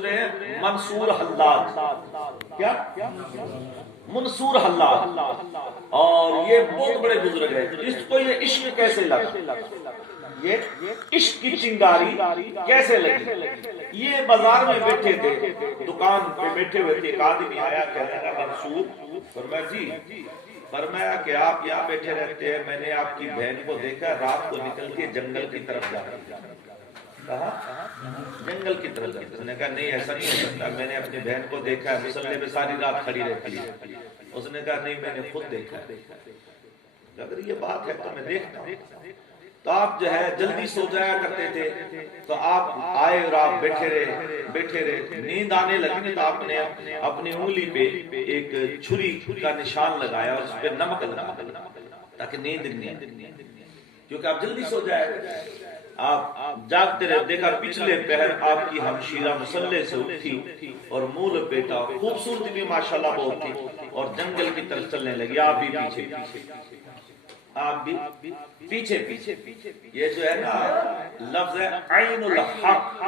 گزرے ہیں منصور حلاج. کیا منصور حلاج. اور یہ بہت بڑے بزرگ ہیں. اس کو یہ عشق کیسے لگا, یہ عشق کی چنگاری کیسے لگی. یہ بازار میں بیٹھے تھے, دکان پہ بیٹھے ہوئے تھے, ایک آدمی آیا کہنے لگا منصور. فرمایا جی. فرمایا کہ آپ یہاں بیٹھے رہتے ہیں, میں نے آپ کی بہن کو دیکھا رات کو نکل کے جنگل کی طرف جا رہی. کہا جنگل کی طرف جاتے. اس نے کہا نہیں ایسا نہیں ہو سکتا, میں نے اپنی بہن کو دیکھا ہے مصلے میں ساری رات کھڑی رہتی ہے. اس نے کہا نہیں میں نے خود دیکھا ہے. اگر یہ بات ہے تو میں دیکھتا ہوں. تو آپ جو ہے جلدی سو جایا کرتے تھے, تو آپ آئے اور آپ بیٹھے رہے. نیند آنے لگی تو آپ نے اپنی انگلی پہ ایک چھری کا نشان لگایا اور اس پہ نمک لگایا تاکہ نیند نہیں, کیونکہ آپ جلدی سو جائے. آپ جاگتے رہے, دیکھا پچھلے پہر آپ کی ہمشیرہ مصلے سے اٹھی اور منہ لپیٹا, خوبصورتی بھی ماشاءاللہ بہت تھی, اور جنگل کی طرف چلنے لگی. آپ بھی پیچھے. یہ جو ہے نا لفظ ہے عین الحق,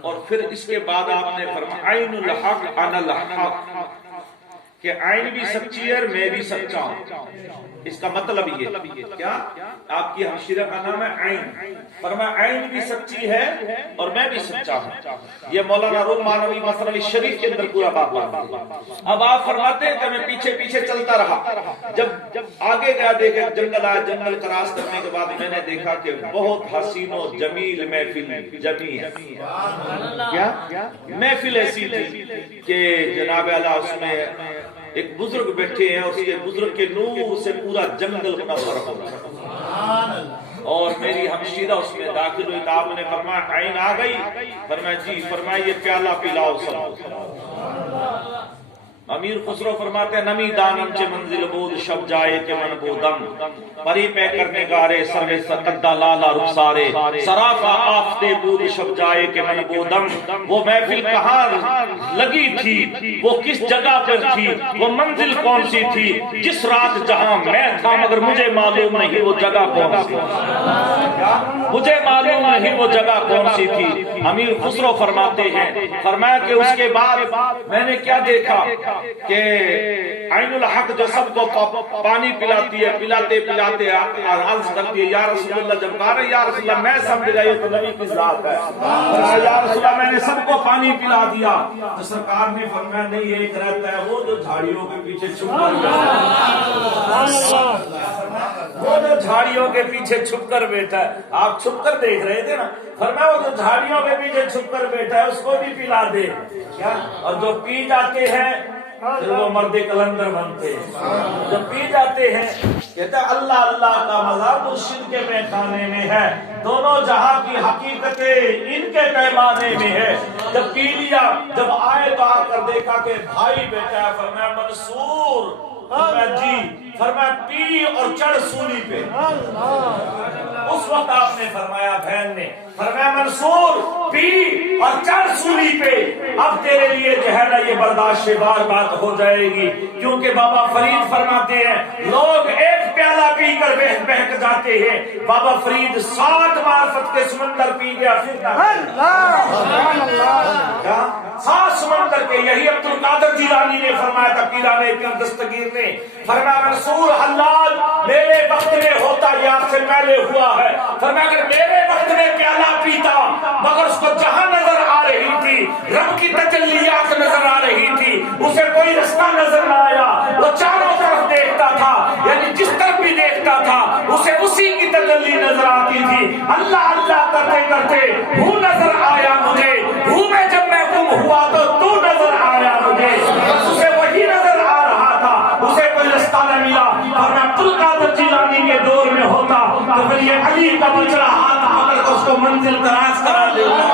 اور پھر اس کے بعد آپ نے فرمایا عین الحق انا الحق, کہ عین بھی سچی ہے اور میں بھی سچا ہوں. اس کا مطلب یہ کیا, آپ کی ہمشیرہ کا نام ہے عین. فرمایا عین بھی سچی ہے اور میں بھی سچا ہوں. یہ مولانا روم مانوی مثنوی شریف کے اندر پورا باب ہے. اب آپ فرماتے ہیں کہ میں پیچھے پیچھے چلتا رہا. جب آگے گیا دیکھا جنگل آیا. جنگل کراس کرنے کے بعد میں نے دیکھا کہ بہت حسین و جمیل محفل جمی ہے. کیا محفل ایسی تھی کہ جناب اعلیٰ اس میں ایک بزرگ بیٹھے ہیں, اور یہ بزرگ کے نور سے پورا جنگل منور ہو رہا ہے. اور میری ہمشیرہ اس میں داخل ہوئی. تو آپ نے فرمایا عین آ گئی. فرمایا جی. فرمایا یہ پیالہ پلاؤ سب. امیر خسرو فرماتے ہیں نمی دانم چے منزل بود شب جائے کے من بودم, پری پہ کرنے گارے سروے سکدہ لالا رخسارے, سرافہ آفتے بود شب جائے کے من بودم. وہ محفل کہاں لگی تھی, وہ کس جگہ پر تھی, وہ منزل کون سی تھی, جس رات جہاں میں تھا مگر مجھے معلوم نہیں وہ جگہ کون سی تھی. مجھے معلوم نہیں وہ جگہ کون سی تھی. امیر خسرو فرماتے ہیں, فرمایا کہ اس کے بعد میں نے کیا دیکھا کہ عین الحق جو سب کو پانی پلاتی ہے, پلاتے عرض کرتی ہے یا رسول اللہ. جب کہا رہے یا رسول اللہ میں سمجھ گئی تو نبی کی ذات ہے. یا رسول اللہ میں نے سب کو پانی پلا دیا. تو سرکار نے فرمایا نہیں ایک رہتا ہے وہ جو جھاڑیوں کے پیچھے چھپ کر وہ جو جھاڑیوں کے پیچھے چھپ کر بیٹھا ہے. آپ چھپ کر دیکھ رہے تھے نا. فرمایا وہ جو جھاڑیوں کے پیچھے چھپ کر بیٹھا ہے اس کو بھی پلا دے. کیا اور جو پی جاتے ہیں پھر وہ مرد کلندر بنتے ہیں. جب پی جاتے ہیں کہتا ہے اللہ اللہ کا مزہ مرشد کے میخانے میں ہے, دونوں جہاں کی حقیقتیں ان کے پیمانے میں ہے. جب پی لیا, جب آئے تو آ کر دیکھا کہ بھائی بیٹا ہے. فرمایا منصور. فرمایا جی. فرمایا پی اور چڑھ سولی پہ. اس وقت آپ نے فرمایا بہن نے فرمایا منصور پی اور چڑھ سولی پہ. اب تیرے لیے جو ہے نا یہ برداشت بار بات ہو جائے گی, کیونکہ بابا فرید فرماتے ہیں لوگ ایک پیالہ پی کر بہک جاتے ہیں. بابا فرید 7 معرفت کے سمندر پی گیا. پھر 7 سمندر کے. یہی عبد القادر جیلانی نے فرمایا تھا, پیران پیر دستگیر نے فرمایا منصور حلاج میرے وقت میں ہوتا یہ آپ سے پہلے ہوا ہے. فرمایا اگر میرے وقت میں پیالہ پیتا مگر اس کو جہاں نظر آ رہی تھی رب کی تجلیات نظر آ رہی تھی, اسے کوئی رستہ نظر نہ آیا, وہ چاروں طرف دیکھتا تھا, یعنی جس طرف بھی دیکھتا تھا اسے اسی کی تجلی نظر آتی تھی. اللہ اللہ کرتے کرتے وہ نظر آیا مجھے, وہ میں جب میں گم ہوا تو نظر آیا مجھے. اسے وہی نظر آ رہا تھا, اسے کوئی رستہ نہ ملا. اور میں عبد القادر جیلانی کے دور میں ہوتا تو پھر یہ علی کا بچڑا ہاتھ پکڑ کر اس کو منزل کراس کرا دیتا.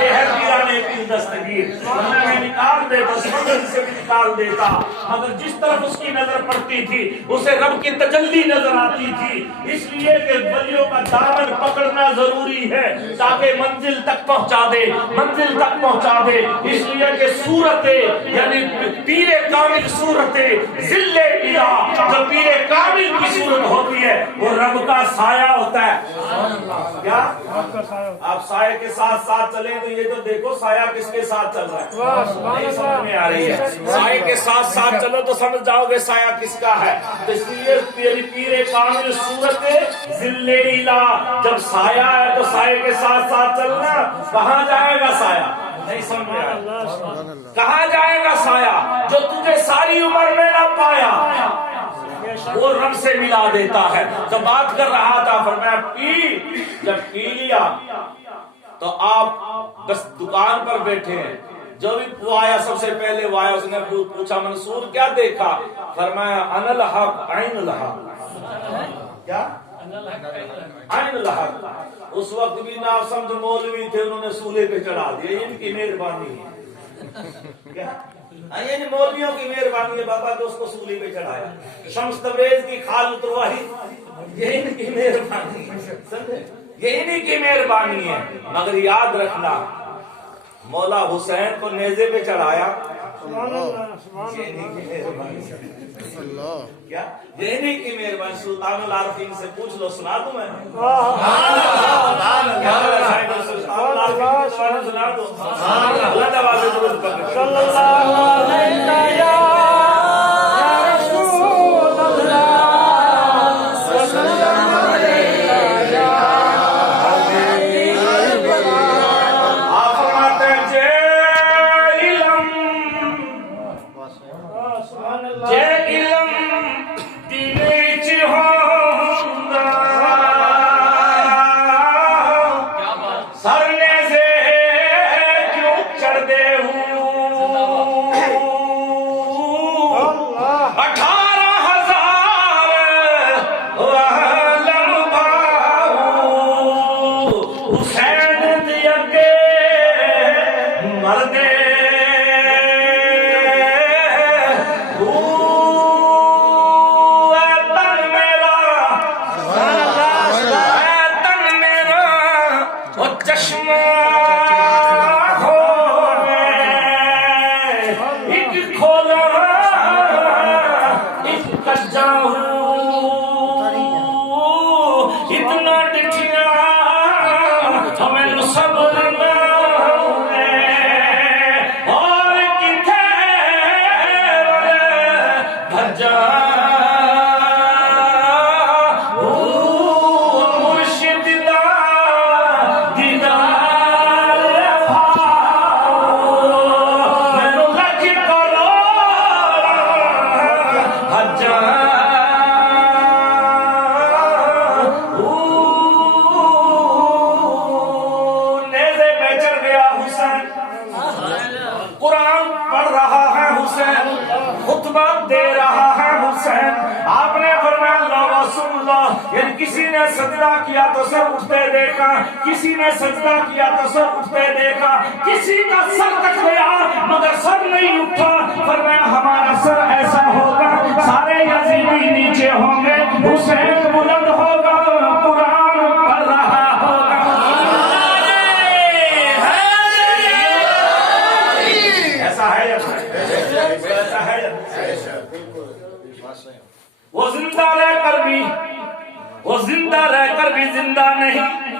یہ ہے پیران پیر دستگیر. میں نکال دے تو کہیں سے بھی نکال دیتا، مگر جس طرف اس کی نظر پڑتی تھی اسے رب کی تجلی نظر آتی تھی. اس لیے کہ ولیوں کا دامن پکڑنا ضروری ہے تاکہ منزل تک پہنچا دے، منزل تک پہنچا دے. اس لیے کہ صورت یعنی پیر کامل صورت ذل الہ، جو پیر کامل کی صورت ہوتی ہے وہ رب کا سایہ ہوتا ہے. کیا آپ سایہ کے ساتھ ساتھ چلیں تو یہ تو دیکھو سایہ کس کے ساتھ چل رہا ہے، نہیں سمجھ میں آ رہی ہے. سایہ کے ساتھ ساتھ چلو تو سمجھ جاؤ گے سایہ کس کا ہے. تو اس لیے پیر کامل صورت ذل الہ، جب سایہ ہے تو سایہ کے ساتھ ساتھ چلنا. کہاں جائے گا سایہ؟ نہیں سمجھ میں آیا. کہاں جائے گا سایہ؟ جو تجھے ساری عمر میں نہ پایا وہ رب سے ملا دیتا ہے. جب بات کر رہا تھا فرمایا پی، جب پی لیا تو آپ بس دکان پر بیٹھے ہیں، جو بھی وہ آیا سب سے پہلے وہ آیا، اس نے پوچھا منصور کیا دیکھا؟ فرمایا انا الحق عین الحق. کیا عین الحق؟ اس وقت بھی نہ سمجھ مولوی تھے، انہوں نے سولے پہ چڑھا دیا. ان کی مہربانی ہے. کیا یہ مولویوں کی مہربانی ہے بابا تو اس کو سولی پہ چڑھایا. شمس تبریز کی کھال اتروائی، یہ ان کی مہربانی ہے، یہ انہی کی مہربانی ہے. مگر یاد رکھنا مولا حسین کو نیزے پہ چڑھایا، یہ انہی کی مہربانی ہے. کیا یہ انہی کی مہربانی. سلطان العارفین سے پوچھ لو، سنا دوں میں. سنا دوں. اللہ نواز درود پڑھ صلی اللہ علیہ کسی نے سجدہ کیا تو سر اٹھتے دیکھا، کسی نے سجدہ کیا تو سر اٹھتے دیکھا، کسی کا سر تک گیا مگر سر نہیں اٹھا. فرمایا ہمارا سر ایسا ہوگا سارے یزیدی نیچے ہوں گے، حسین بلند ہوگا قرآن پڑھ رہا ہوگا. ایسا ہے ایسا ہے. وہ زندہ رہ کر بھی وہ زندہ رہ کر بھی زندہ نہیں،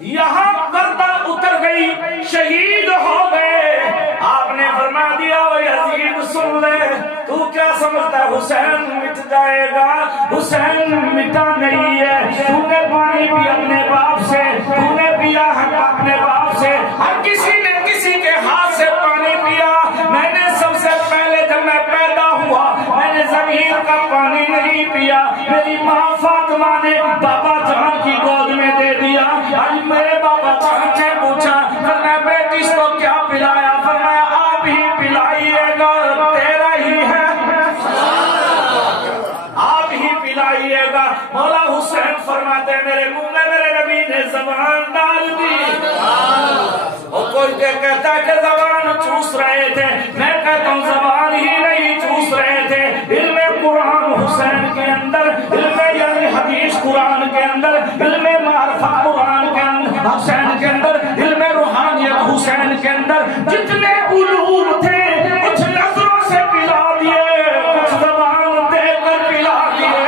یہاں گردن اتر گئی شہید ہو گئے. آپ نے فرما دیا او یزید سن لے، تو کیا سمجھتا ہے حسین مٹ جائے گا؟ حسین مٹا نہیں ہے. تو نے پانی بھی اپنے باپ سے، تو نے پیا ہے اپنے باپ سے، ہر کسی نے کسی کے ہاتھ سے پانی پیا. میں نے سب سے پہلے جب میں پیدا ہوا میں نے زمین کا پانی نہیں پیا، میری ماں فاطمہ نے بابا جان کی گود میں دے دیا. آج میرے بابا جان سے پوچھا میں بیٹی اس کو کیا پلایا؟ فرمایا آپ ہی پلائیے گا، تیرا ہی ہے، آپ ہی پلائیے گا. مولا حسین فرماتے میرے منہ میں میرے نبی نے زبان ڈال دی. اور کوئی کہتا ہے کہ زبان چوس رہے تھے، میں کہتا شان کے اندر جتنے علوم تھے کچھ نظروں سے پلا دیے، کچھ زبان دے کر پلا دیے۔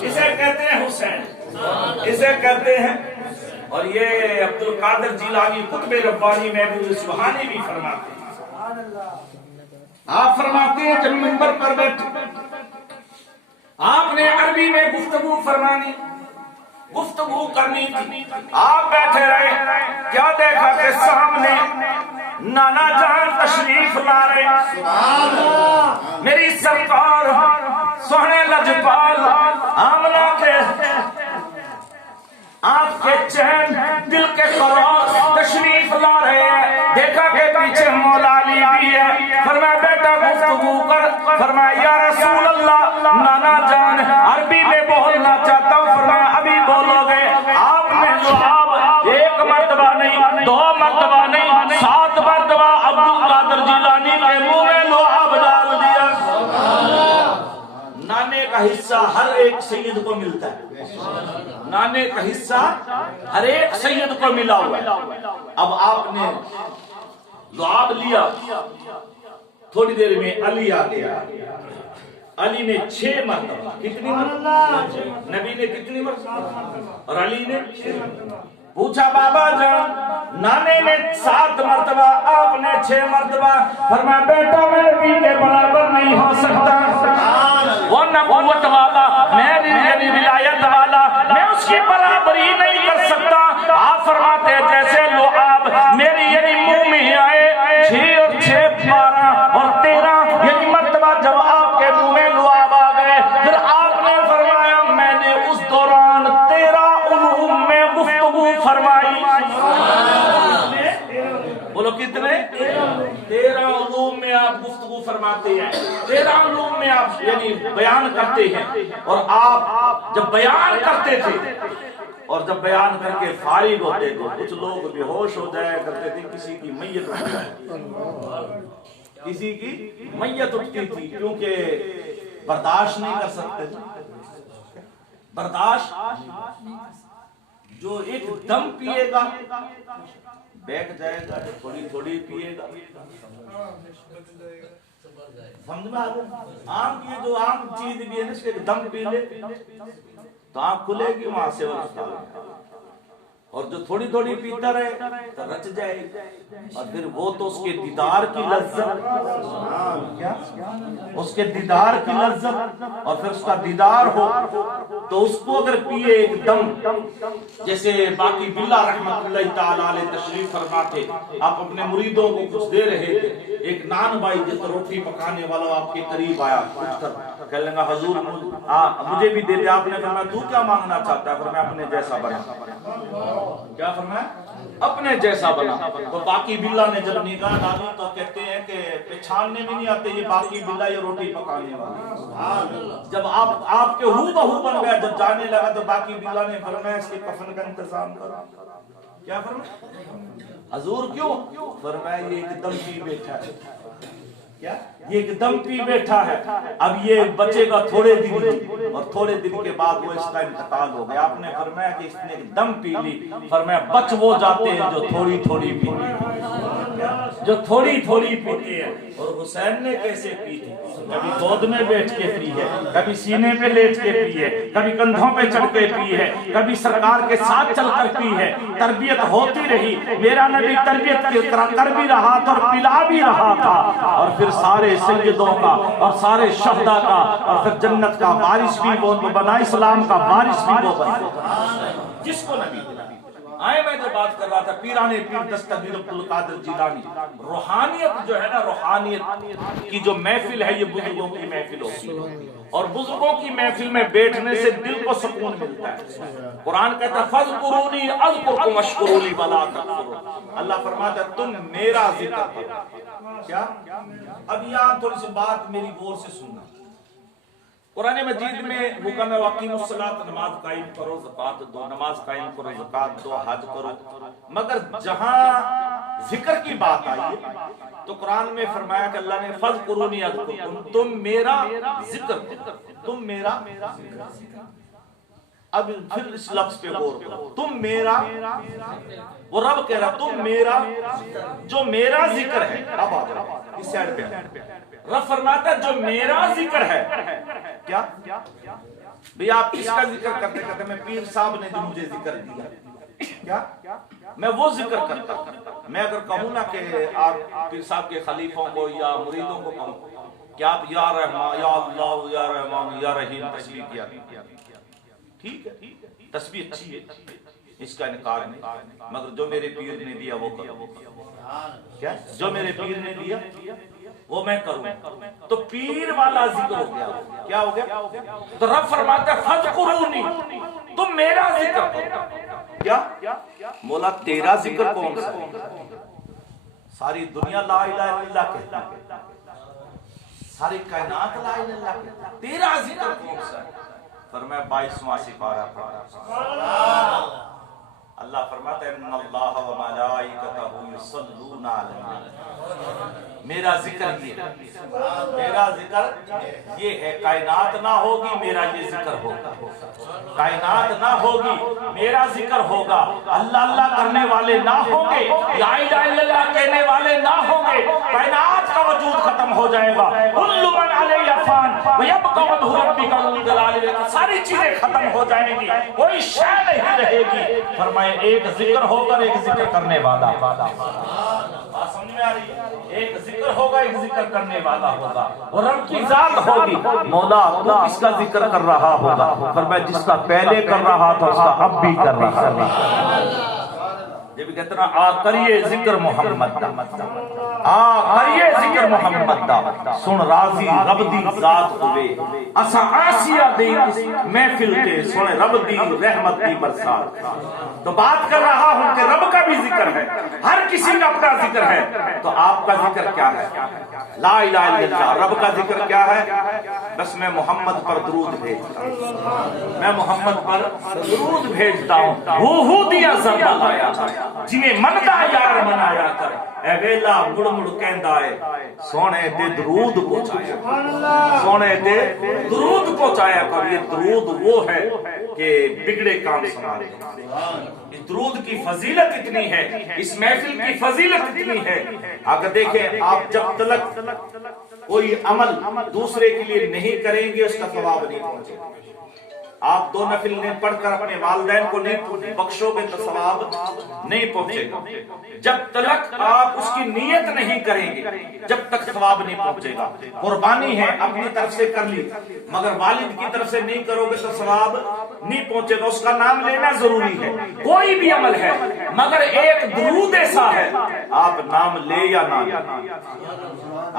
اسے کہتے ہیں حسین، اسے کہتے ہیں۔ اور یہ عبد القادر جیلانی قطب ربانی محبوب سبحانی بھی فرماتے ہیں، آپ فرماتے ہیں جب منبر پر بیٹھے آپ نے عربی میں گفتگو فرمانی، گفتگو کرنی تھی، آپ بیٹھے رہے، کیا دیکھا کہ سامنے نانا جان تشریف لا رہے، میری سرکار سونے لجپال آمنہ کے آپ کے چین دل کے قرار تشریف لا رہے ہیں، دیکھا کہ پیچھے مولا علی بھی ہے، فرمایا بیٹا گفتگو کر، فرمایا یا رسول اللہ نانا جان عربی میں بولنا چاہتا ہوں، فرمایا ابھی بولو گے؟ آپ نے لعاب ایک مرتبہ نہیں، دو مرتبہ نہیں، 7 مرتبہ عبد القادر جیلانی کے منہ میں لعاب ڈال دیا۔ نانے کا حصہ ہر ایک سید کو ملتا ہے، نانے کا حصہ ہر ایک سید کو ملا ہوا ہے۔ اب آپ نے لعاب لیا، تھوڑی دیر میں علی آ گیا، علی نے 6 مرتبہ، کتنی مرتبہ؟ نبی نے کتنی مرتبہ اور علی نے 6 مرتبہ۔ پوچھا بابا جان نانے نے 7 مرتبہ، آپ نے 6 مرتبہ، فرمایا بیٹا میں نبی کے برابر نہیں ہو سکتا، وہ نبوت والا، میری یعنی ولایت والا، میں اس کی برابری نہیں کر سکتا۔ آپ فرماتے جیسے لعاب میری یعنی منہ میں آئے، 6 اور 6 12 اور 13 یعنی مرتبہ جب آپ کے منہ میں لعاب آ گئے، پھر آپ نے فرمایا میں نے اس دوران 13 علوم میں گفتگو فرمائی۔ بولو کتنے؟ 13 علوم میں آپ گفتگو فرماتے ہیں، 13 علوم میں آپ یعنی بیان کرتے ہیں۔ اور آپ جب بیان کرتے تھے اور جب بیان کر کے فارغ ہوتے تھے، کچھ لوگ بے ہوش ہو جایا کرتے تھے، کسی کی میت اٹھ جائے، کسی کی میت اٹھتی تھی، کیونکہ برداشت نہیں کر سکتے تھے، برداشت۔ جو ایک دم پیے گا بیٹھ جائے گا، تھوڑی تھوڑی پیے گا، سمجھ میں آگا؟ عام کی جو عام چیز بھی ہے نا، اس کے دم پی لے تو آنکھ کھلے گی، وہاں سے وہ رکھتا ہے، اور جو تھوڑی تھوڑی پیتا رہے تو رچ جائے گی۔ اور پھر وہ تو اس کے دیدار کی لذت، کیا اس کے دیدار کی لذت، اور پھر اس کا دیدار ہو تو اس کو اگر پیے ایک دم، جیسے باقی باللہ رحمت اللہ تعالی علیہ تشریف فرماتے، آپ اپنے مریدوں کو کچھ دے رہے تھے، ایک نان بھائی جس روٹی پکانے والا آپ کے قریب آیا، اٹھ کر کہنے لگا حضور مجھے بھی دے دے۔ آپ نے فرمایا تو کیا مانگنا چاہتا ہے؟ فرمایا اپنے جیسا بنا۔ کیا فرمایا؟ اپنے جیسا بنا۔ تو باقی باللہ نے جب نگاہ ڈالی تو کہتے ہیں کہ پہچاننے میں نہیں آتے یہ باقی باللہ یہ روٹی پکانے والا۔ جب آپ کے ہو بہو بن گیا، جب جانے لگا تو باقی باللہ نے فرمایا اس کے کفن کا انتظام کرو۔ کیا فرمایا؟ حضور کیوں؟ فرمایا یہ ایک دم پی بیٹھا ہے، کیا یہ ایک دم پی بیٹھا ہے، اب یہ بچے گا تھوڑے دن، اور تھوڑے دن کے بعد وہ اس کا انتقال ہو گیا۔ آپ نے فرمایا کہ اس نے ایک دم پی لی، فرمایا بچ وہ جاتے ہیں جو تھوڑی تھوڑی پیتے ہیں، جو تھوڑی تھوڑی پیتے ہیں۔ اور حسین نے کیسے پی تھی؟ کبھی گود میں بیٹھ کے پی ہے، کبھی سینے پہ لیٹ کے پی ہے، کبھی کندھوں پہ چڑھ کے پی ہے، کبھی سرکار کے ساتھ چل کر پی ہے۔ تربیت ہوتی رہی، میرا نبی تربیت کر بھی رہا تھا اور پلا بھی رہا تھا، اور پھر سارے سیدوں کا اور سارے شہداء کا اور پھر جنت کا وارث بھی وہ بنا، اسلام کا وارث بھی وہ بنا جس کو نبی آئے۔ میں جو بات کر رہا تھا پیرانے پیر دستگیر عبد القادر جیلانی، روحانیت جو ہے نا، روحانیت کی جو محفل ہے یہ بزرگوں کی محفل ہوتی ہے، اور بزرگوں کی محفل میں بیٹھنے سے دل کو سکون ملتا ہے۔ قرآن کہتا ہے فَاذْكُرُونِي أَذْكُرْكُمْ وَاشْكُرُوا لِي وَلَا تَكْفُرُونَ۔ اللہ فرماتا ہے تم میرا ذکر کرو۔ کیا؟ اب یہاں تھوڑی سی بات میری غور سے سننا۔ قرآن مجید میں حکم ہے وَأَقِیمُوا الصَّلَاةَ، نماز قائم کرو، زکات دو، نماز قائم کرو، زکات دو، حج کرو۔ مگر جہاں ذکر کی بات آئی ہے تو قرآن میں فرمایا کہ اللہ نے فَاذْكُرُونِي أَذْكُرْكُمْ، تم میرا ذکر کرو، تم میرا اب پھر اس لفظ پہ غور کرو، تم میرا، وہ رب کہہ رہا تم میرا، جو میرا ذکر ہے، اب آ جائے اس سائڈ پہ، رب فرماتا ہے جو میرا ذکر ہے، کیا بھئی آپ کس کا ذکر کرتے کرتے؟ میں پیر صاحب نے جو مجھے ذکر دیا، کیا میں وہ ذکر کرتا ہوں۔ میں اگر کہوں نا کہ آپ پیر صاحب کے خلیفوں کو یا مریدوں کو کہوں کہ آپ یا رحمان یا اللہ یا رحمان یا رحیم تسبیح کیا، ٹھیک ہے، تسبیح اچھی ہے، اس کا انکار نہیں، مگر جو میرے پیر نے دیا وہ کرو، کیا جو میرے پیر نے دیا وہ میں کروں، تو پیر والا ذکر ہو گیا، کیا ہو گیا؟ تو رب فرماتا ہے فذکرونی، تم میرا ذکر کرو، کیا مولا تیرا ذکر کون سا ہے؟ ساری دنیا لا الہ الا اللہ کہتا ہے، ساری کائنات لا الہ الا اللہ کہتا ہے، تیرا ذکر کون سا ہے؟ فرمایا 22واں سپارہ پڑھا، اللہ فرماتا ہے ان اللہ و ملائکتہ یصلون علی النبی، میرا ذکر یہ ہے، میرا ذکر یہ ہے، کائنات نہ ہوگی میرا یہ ذکر ہوگا، کائنات نہ ہوگی میرا ذکر ہوگا، اللہ اللہ کرنے والے نہ ہوں گے، لا الہ الا اللہ کہنے والے نہ ہوں گے، کائنات کا وجود ختم ہو جائے گا، کل من علیہا فان ویبقی وجہ ربک ذو الجلال والاکرام، ساری چیزیں ختم ہو جائیں گی، کوئی شے نہیں رہے گی، فرمائے ایک ذکر ہوگا ایک ذکر کرنے والا، بات سمجھ میں آ رہی ہے؟ ایک ذکر ہوگا ایک ذکر کرنے والا ہوگا، اور رب کی ذات ہوگی، مولا تو کس کا ذکر کر رہا ہوگا؟ فرمایا جس کا پہلے کر رہا تھا اس کا اب بھی کر رہا ہے، جب کہتے ہیں آ کریے ذکر محمد دا، آ کریے ذکر محمد دا، سن راضی رب دی ذات ہوئے، اسا آسیہ دے اس محفل تے سن رب دی رحمت دی برسات، تو بات کر رہا ہوں کہ رب کا بھی ذکر ہے، ہر کسی کا اپنا ذکر ہے، تو آپ کا ذکر کیا ہے؟ لا الہ الا اللہ، رب کا ذکر کیا ہے؟ بس میں محمد پر درود بھیجتا ہوں، میں محمد پر درود بھیجتا ہوں، ہو دیا ضربہ لایا جنہیں مندا یار منایا کر، اے ویلا مڑ مڑ کہندا ہے سونے تے درود پہنچایا، سونے تے درود پہنچایا کر، یہ درود وہ ہے کہ بگڑے کام سنبھالے، اس درود کی فضیلت اتنی ہے، اس محفل کی فضیلت اتنی ہے، اگر دیکھیں آپ جب تلک کوئی عمل دوسرے کے لیے نہیں کریں گے اس کا ثواب نہیں پہنچے گا، آپ دو نفل نے پڑھ کر اپنے والدین کو نہیں بخشو گے تو ثواب نہیں پہنچے گا، جب تک آپ اس کی نیت نہیں کریں گے جب تک ثواب نہیں پہنچے گا، قربانی ہے اپنی طرف سے کر لی مگر والد کی طرف سے نہیں کرو گے تو ثواب نہیں پہنچے گا، اس کا نام لینا ضروری ہے، کوئی بھی عمل ہے مگر ایک درود ایسا ہے، آپ نام لے یا نہ لے،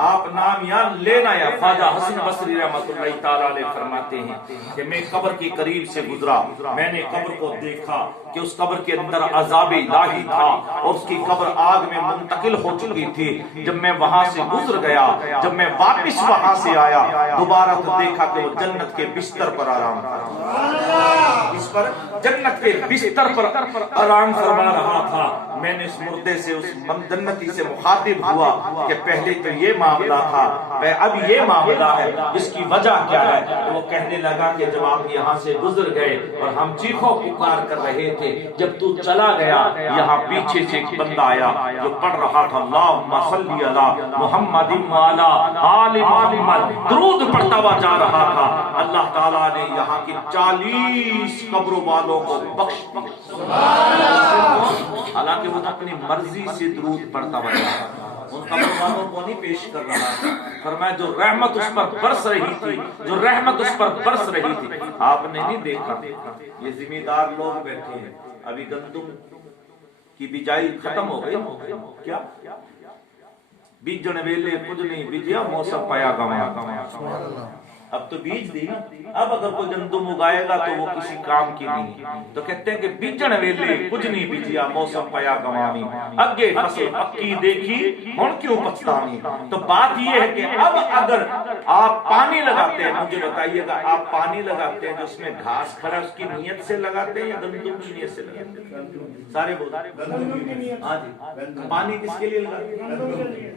آپ نام یا لینا، یا خواجہ حسن بصری رحمۃ اللہ تعالی علیہ فرماتے ہیں کہ میں قبر کی قریب سے گزرا، میں نے قبر کو دیکھا کہ اس قبر کے اندر عذاب الہی تھا اور اس کی قبر آگ میں منتقل ہو چکی تھی، جب میں وہاں سے گزر گیا، جب میں واپس وہاں سے آیا دوبارہ تو دیکھا کہ وہ جنت کے بستر پر آرام تھا، اس پر جنت کے بستر پر آرام فرما رہا تھا، میں نے اس مردے سے اس جنتی سے مخاطب ہوا کہ پہلے تو یہ معاملہ تھا اب یہ معاملہ ہے، اس کی وجہ کیا ہے؟ تو وہ کہنے لگا کہ جب آپ یہاں سے گزر گئے اور ہم چیخو پکار کر رہے تھے، جب تو چلا گیا یہاں پیچھے سے ایک بندہ آیا جو پڑھ رہا تھا اللہم صلی علی محمد وعلی آل محمد، درود پڑھتا ہوا جا رہا تھا، اللہ تعالیٰ نے یہاں کی 40 قبروں والوں کو بخش دیا، حالانکہ وہ اپنی مرضی سے درود پڑھتا ہوا جا رہا تھا، ان قبر والوں کو نہیں پیش کر رہا تھا، فرمایا جو رحمت اس پر برس رہی تھی، جو رحمت اس پر برس رہی تھی، آپ نے نہیں دیکھا یہ ذمہ دار لوگ بیٹھے ہیں، ابھی گندم کی بجائی ختم ہو گئی، کیا بیجن ویلے کچھ نہیں بیجیا موسم پایا گوایا، اب تو بیج دی، اب اگر کوئی گندم اگائے گا تو وہ کسی کام کی نہیں، تو کہتے ہیں کہ بیجن ویلے کچھ نہیں بیجیا موسم پایا گوامی، اگے فصل پکی دیکھی ہن کیوں پچھتانی، تو بات یہ ہے کہ اب اگر آپ پانی لگاتے ہیں، مجھے بتائیے گا آپ پانی لگاتے ہیں جو اس میں گھاس کھڑا اس کی نیت سے لگاتے ہیں یا گندم کی نیت سے لگاتے ہیں؟ سارے بولتے ہاں جی، پانی کس کے لیے لگاتے ہیں؟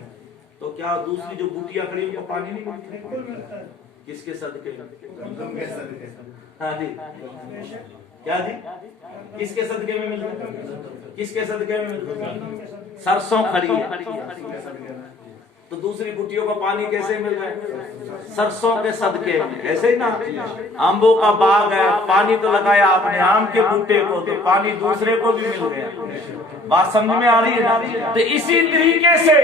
تو کیا دوسری جو بوٹیاں کھڑی ان کو پانی نہیں ملتا؟ کس کے صدقے؟ ہاں جی، کیا جی؟ کس کے صدقے میں ملتا ہے؟ کس کے صدقے میں ملتا ہے؟ سرسوں کھڑی ہے تو دوسری بٹیوں کا پانی کیسے مل رہا ہے؟ سرسوں کے صدقے میں. ایسے ہی نا آمبوں کا باغ ہے, پانی تو لگایا آپ نے آم کے بوٹے کو, تو پانی دوسرے کو بھی مل گیا. بات سمجھ میں آ رہی ہے نا؟ تو اسی طریقے سے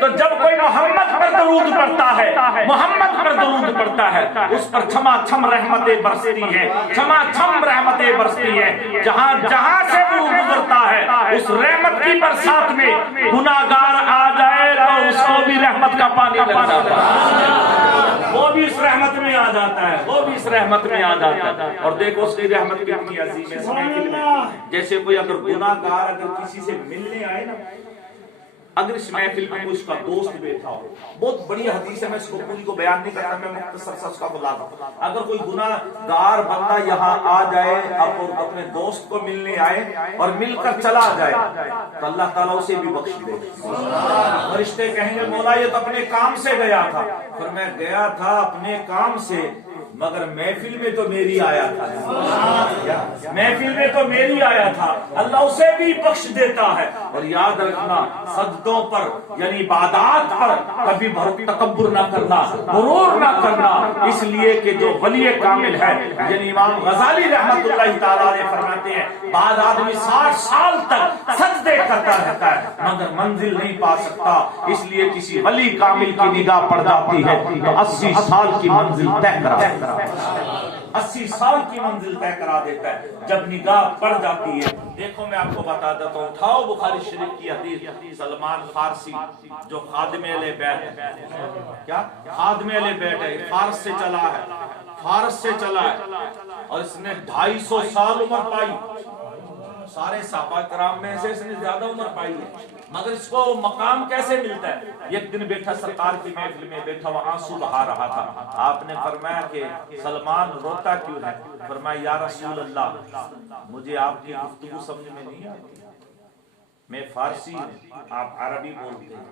تو جب کوئی محمد پر درود پڑھتا ہے, محمد پر درود پڑھتا ہے, اس پر چھما چھم رحمتیں برستی ہیں, چھما چھم رحمتیں برستی ہیں. جہاں جہاں سے وہ گزرتا ہے اس رحمت کی برسات میں گناہگار آ جائے تو اس کو بھی رحمت کا پانی لگ جاتا ہے, وہ بھی اس رحمت میں آ جاتا ہے, وہ بھی اس رحمت میں آ جاتا ہے. اور دیکھو اس کی رحمت کتنی عظیم ہے. جیسے کوئی اگر گناہگار اگر کسی سے ملنے آئے نا, اگر اس محفل میں کوئی اس کا دوست بیٹھا ہو, بہت بڑی حدیث ہے, میں اس کو پوری کو بیان نہیں کرتا, میں مختصر سا اس کا بتا دوں. اگر کوئی گناہگار بندہ یہاں آ جائے اور اپنے دوست کو ملنے آئے اور مل کر چلا جائے تو اللہ تعالیٰ اسے بھی بخش دے. فرشتے کہیں گے مولا یہ تو اپنے کام سے گیا تھا. پھر میں گیا تھا اپنے کام سے, مگر محفل میں تو میری آیا تھا, محفل میں تو میری آیا تھا. اللہ اسے بھی بخش دیتا ہے. اور یاد رکھنا سجدوں پر یعنی عبادات پر کبھی تکبر نہ کرنا, غرور نہ کرنا, اس لیے کہ جو ولی کامل ہے یعنی امام غزالی رحمت اللہ تعالیٰ علیہ فرماتے ہیں بعض آدمی 60 سال تک سجدے کرتا رہتا ہے مگر منزل نہیں پا سکتا, اس لیے کسی ولی کامل کی نگاہ پڑ جاتی ہے تو 80 سال کی منزل طے کرا 80 سال کی منزل طے کرا دیتا ہے جب نگاہ پڑ جاتی ہے. دیکھو میں آپ کو بتا دیتا ہوں, اٹھاؤ بخاری شریف کی حدیث. سلمان فارسی جو خادم اہل بیت ہے, کیا خادم اہل بیت ہے, فارس سے چلا ہے, فارس سے چلا ہے اور اس نے 250 سال عمر پائی. سارے صحابہ کرام میں سے اس نے زیادہ عمر پائی ہے, مگر اس کو مقام کیسے ملتا ہے؟ ایک دن بیٹھا سرکار کی محفل میں بیٹھا, وہ آنسو بہا رہا تھا. آپ نے فرمایا کہ سلمان روتا کیوں ہے؟ فرمایا یا رسول اللہ مجھے آپ کی گفتگو سمجھ میں نہیں آتی, میں فارسی ہوں, آپ عربی بولتے ہیں,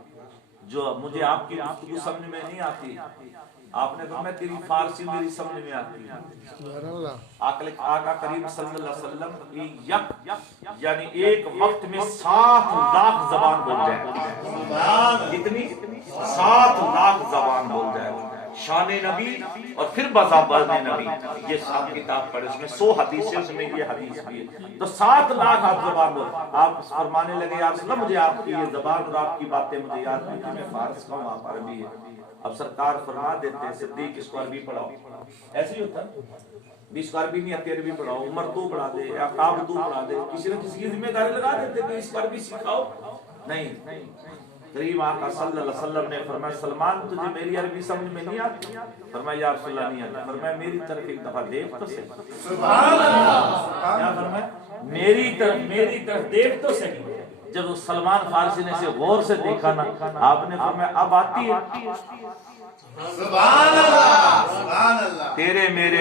جو مجھے آپ کی گفتگو سمجھ میں نہیں آتی. آپ نے فرمایا تیری فارسی میری سمجھ میں آتی ہے. آقا کریم صلی اللہ علیہ وسلم یعنی ایک وقت میں 7 لاکھ زبان بول جائے. کتنی؟ 7 لاکھ زبان بول جائے. شان نبی اور پھر بزابان نبی, یہ 7 کتاب پڑھے, اس میں 100 حدیث ہے, اس میں یہ حدیث بھی ہے, تو 7 لاکھ آپ زبان بول. آپ فرمانے لگے یا رسول اللہ مجھے آپ کی یہ زبان اور آپ کی باتیں مجھے یاد نہیں تھی, میں فارس کا ہوں, آپ عربی ہے. اب سرکار فرما دیتے ہیں صدیق اس کو عربی پڑھاؤ. ایسے ہی ہوتا ہے, 20 کو عربی نہیں آتی عربی پڑھاؤ, عمر تو پڑھا دے, عقاب تو پڑھا دے, کسی نہ کسی کی ذمہ داری لگا دیتے کہ اس کو عربی سکھاؤ. نہیں, کریم آقا صلی اللہ علیہ وسلم نے فرمایا سلمان تجھے میری عربی سمجھ میں نہیں آتی؟ فرمایا یا رسول اللہ نہیں آتی. فرمایا میری طرف ایک دفعہ دیکھ تو صحیح. سبحان اللہ. کیا فرمایا؟ میری طرف دیکھ تو صحیح. جب سلمان فارسی نے اسے غور سے دیکھا نا, آپ نے فرمایا اب آتی ہے. سبحان اللہ, سبحان اللہ. تیرے میرے